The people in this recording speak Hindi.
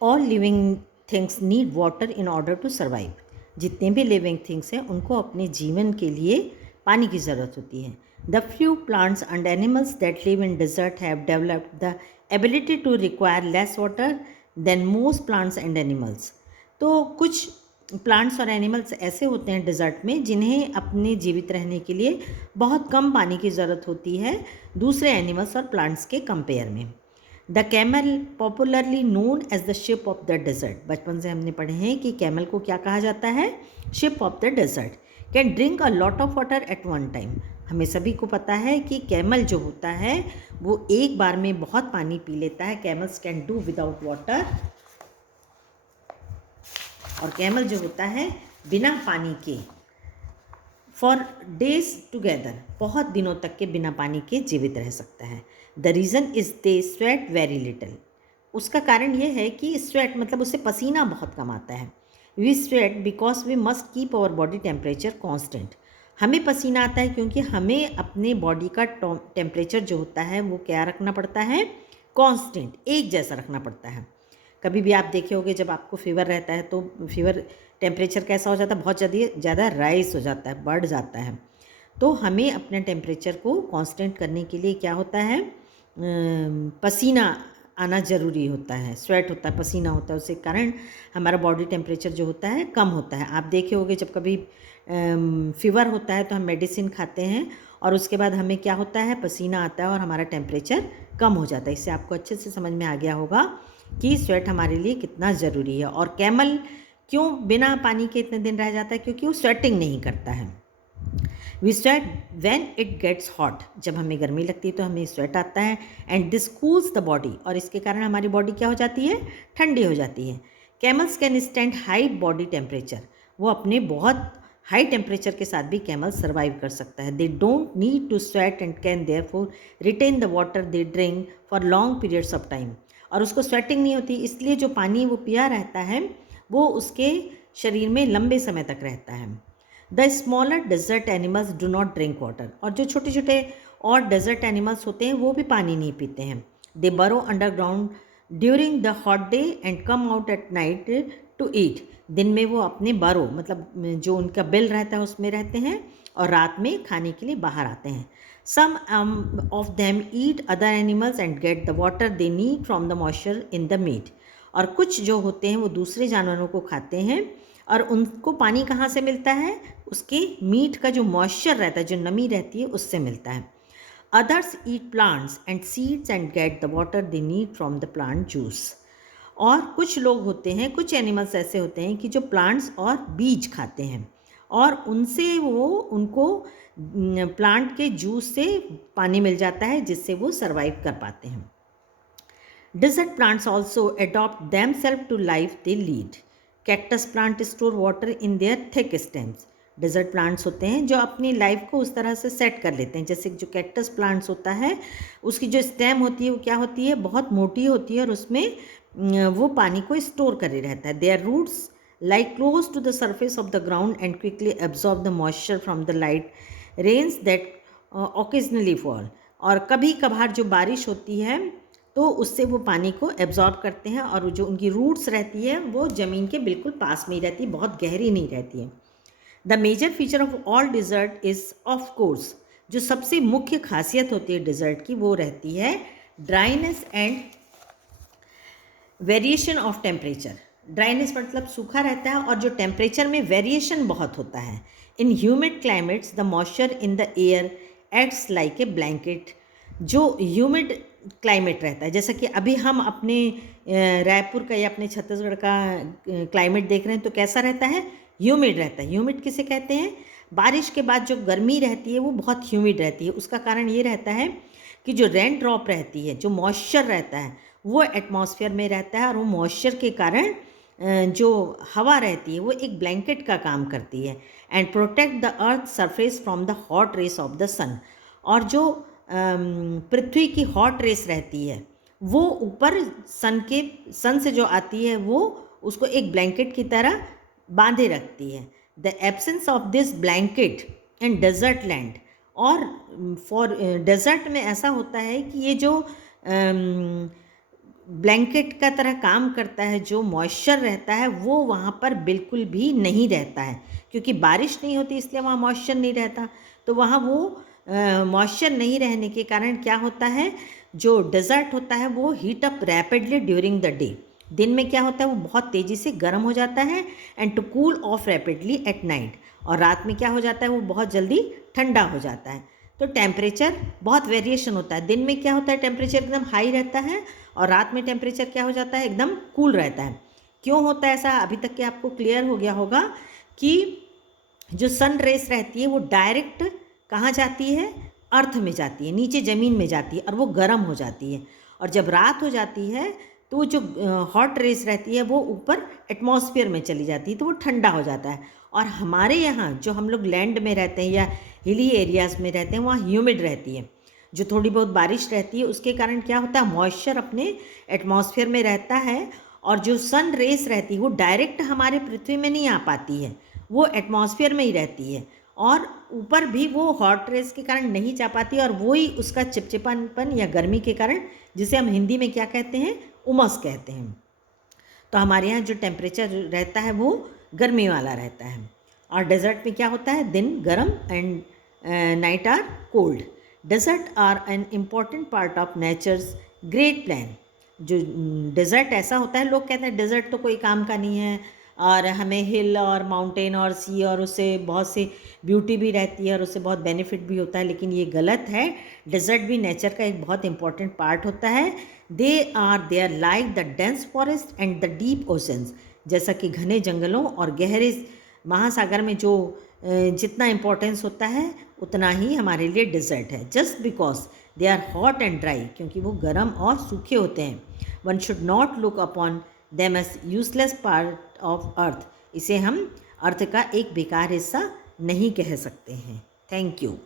All living things need water in order to survive. जितने भी लिविंग थिंग्स हैं उनको अपने जीवन के लिए पानी की ज़रूरत होती है। The few plants and animals that live in desert have developed the ability to require less water than most plants and animals. तो कुछ प्लांट्स और एनिमल्स ऐसे होते हैं डिज़र्ट में जिन्हें अपने जीवित रहने के लिए बहुत कम पानी की ज़रूरत होती है दूसरे एनिमल्स और प्लांट्स के कंपेयर में। The camel popularly known as the ship of the desert. बचपन से हमने पढ़े हैं कि कैमल को क्या कहा जाता है? Ship of the desert. Can drink a lot of water at one time. हमें सभी को पता है कि कैमल जो होता है वो एक बार में बहुत पानी पी लेता है। Camels can do without water. और कैमल जो होता है बिना पानी के फॉर डेज टुगेदर, बहुत दिनों तक के बिना पानी के जीवित रह सकता है। The reason is they sweat very little. उसका कारण ये है कि स्वेट मतलब उससे पसीना बहुत कम आता है। We sweat because we must keep our body temperature constant. हमें पसीना आता है क्योंकि हमें अपने बॉडी का टेम्परेचर जो होता है वो क्या रखना पड़ता है? कॉन्स्टेंट, एक जैसा रखना पड़ता है। कभी भी आप देखे होंगे जब आपको फीवर रहता है तो फीवर टेम्परेचर कैसा हो जाता है? बहुत ज़्यादा राइज हो जाता है, बढ़ जाता है। तो हमें अपने टेम्परेचर को कांस्टेंट करने के लिए क्या होता है? पसीना आना ज़रूरी होता है, स्वेट होता है, पसीना होता है। उसके कारण हमारा बॉडी टेम्परेचर जो होता है कम होता है। आप देखे होंगे जब कभी फीवर होता है तो हम मेडिसिन खाते हैं और उसके बाद हमें क्या होता है? पसीना आता है और हमारा टेम्परेचर कम हो जाता है। इससे आपको अच्छे से समझ में आ गया होगा कि स्वेट हमारे लिए कितना ज़रूरी है। और कैमल क्यों बिना पानी के इतने दिन रह जाता है? क्योंकि वो स्वेटिंग नहीं करता है। We sweat when it gets hot. जब हमें गर्मी लगती है तो हमें स्वेट आता है। And this cools the body. और इसके कारण हमारी बॉडी क्या हो जाती है? ठंडी हो जाती है। Camels can stand high body temperature. वो अपने बहुत हाई टेम्परेचर के साथ भी कैमल सर्वाइव कर सकता है। They don't need to sweat and can therefore retain the water they drink for long periods of time. और उसको स्वेटिंग नहीं होती, इसलिए जो पानी वो पिया रहता है वो उसके शरीर में लंबे समय तक रहता है। The smaller desert animals do not drink water. और जो छोटे छोटे और डेजर्ट एनिमल्स होते हैं वो भी पानी नहीं पीते हैं। They burrow underground during the hot day and come out at night to eat. दिन में वो अपने बरो मतलब जो उनका बिल रहता है उसमें रहते हैं और रात में खाने के लिए बाहर आते हैं। Some of them eat other animals and get the water they need from the moisture in the meat. और कुछ जो होते हैं वो दूसरे जानवरों को खाते हैं और उनको पानी कहाँ से मिलता है? उसके मीट का जो मॉइस्चर रहता है, जो नमी रहती है, उससे मिलता है। Others eat plants and seeds and get the water they need from the plant juice. और कुछ लोग होते हैं, कुछ एनिमल्स ऐसे होते हैं कि जो प्लांट्स और बीज खाते हैं और उनसे वो उनको प्लांट के जूस से पानी मिल जाता है जिससे वो सर्वाइव कर पाते हैं। Desert plants also adopt themselves to life they lead. Cactus plant store water in their thick stems. Desert plants होते हैं जो अपनी लाइफ को उस तरह से सेट कर लेते हैं। जैसे जो कैक्टस प्लांट्स होता है उसकी जो स्टेम होती है वो क्या होती है? बहुत मोटी होती है और उसमें वो पानी को स्टोर करे रहता है। Their roots like close to the surface of the ground and quickly absorb the moisture from the light rains that occasionally fall. और कभी कभार जो बारिश होती है तो उससे वो पानी को एब्जॉर्ब करते हैं और जो उनकी रूट्स रहती है वो ज़मीन के बिल्कुल पास में ही रहती है, बहुत गहरी नहीं रहती है। The major feature of all desert is of course, जो सबसे मुख्य खासियत होती है डिज़र्ट की वो रहती है dryness and variation of temperature. Dryness मतलब सूखा रहता है और जो टेम्परेचर में वेरिएशन बहुत होता है। इन humid climates the moisture in the air acts like a blanket. जो ह्यूमिड क्लाइमेट रहता है, जैसा कि अभी हम अपने रायपुर का या अपने छत्तीसगढ़ का क्लाइमेट देख रहे हैं तो कैसा रहता है? ह्यूमिड रहता है। ह्यूमिड किसे कहते हैं? बारिश के बाद जो गर्मी रहती है वो बहुत ह्यूमिड रहती है। उसका कारण ये रहता है कि जो रेन ड्रॉप रहती है, जो मॉइस्चर रहता है वो एटमॉस्फेयर में रहता है और वो मॉइस्चर के कारण जो हवा रहती है वो एक ब्लैंकेट का काम करती है and protect the earth surface from the hot rays of the sun. और जो पृथ्वी की हॉट रेस रहती है वो ऊपर सन से जो आती है वो उसको एक ब्लैंकेट की तरह बांधे रखती है। The absence of this blanket in desert land. और फॉर डेजर्ट में ऐसा होता है कि ये जो ब्लैंकेट का तरह काम करता है, जो मॉइस्चर रहता है वो वहाँ पर बिल्कुल भी नहीं रहता है, क्योंकि बारिश नहीं होती इसलिए वहाँ मॉइस्चर नहीं रहता। तो वहाँ वो मॉइस्चर नहीं रहने के कारण क्या होता है, जो डेजर्ट होता है वो heat up rapidly during the day. दिन में क्या होता है, वो बहुत तेज़ी से गर्म हो जाता है, and to cool off rapidly at night, और रात में क्या हो जाता है, वो बहुत जल्दी ठंडा हो जाता है। तो टेम्परेचर बहुत वेरिएशन होता है। दिन में क्या होता है, टेम्परेचर एकदम हाई रहता है, और रात में टेम्परेचर क्या हो जाता है, एकदम कूल रहता है। क्यों होता है ऐसा, अभी तक के आपको क्लियर हो गया होगा कि जो सन रेस रहती है वो डायरेक्ट कहाँ जाती है, अर्थ में जाती है, नीचे ज़मीन में जाती है, और वो गर्म हो जाती है। और जब रात हो जाती है तो जो हॉट रेस रहती है वो ऊपर एटमॉस्फेयर में चली जाती है, तो वो ठंडा हो जाता है। और हमारे यहाँ जो हम लोग लैंड में रहते हैं या हिली एरियाज़ में रहते हैं, वहाँ ह्यूमिड रहती है, जो थोड़ी बहुत बारिश रहती है उसके कारण क्या होता है, मॉइस्चर अपने एटमॉस्फेयर में रहता है, और जो सन रेस रहती है वो डायरेक्ट हमारे पृथ्वी में नहीं आ पाती है, वो एटमॉस्फेयर में ही रहती है, और ऊपर भी वो हॉट रेस के कारण नहीं जा पाती, और वही उसका चिपचिपापन या गर्मी के कारण, जिसे हम हिंदी में क्या कहते हैं, उमस कहते हैं। तो हमारे यहाँ जो टेम्परेचर रहता है वो गर्मी वाला रहता है। और डेजर्ट में क्या होता है, दिन गर्म and night are cold. Desert are an important part of nature's great plan. जो डेजर्ट ऐसा होता है, लोग कहते हैं डेजर्ट तो कोई काम का नहीं है, और हमें हिल और माउंटेन और सी और उससे बहुत सी ब्यूटी भी रहती है और उससे बहुत बेनिफिट भी होता है, लेकिन ये गलत है। डेजर्ट भी नेचर का एक बहुत इंपॉर्टेंट पार्ट होता है। They are like the dense forest and the deep oceans. जैसा कि घने जंगलों और गहरे महासागर में जो जितना इम्पोर्टेंस होता है उतना ही हमारे लिए डेजर्ट है। Just because they are hot and dry, क्योंकि वो गर्म और सूखे होते हैं। One should not look upon them as useless part of earth. इसे हम अर्थ का एक बेकार हिस्सा नहीं कह सकते हैं। Thank you.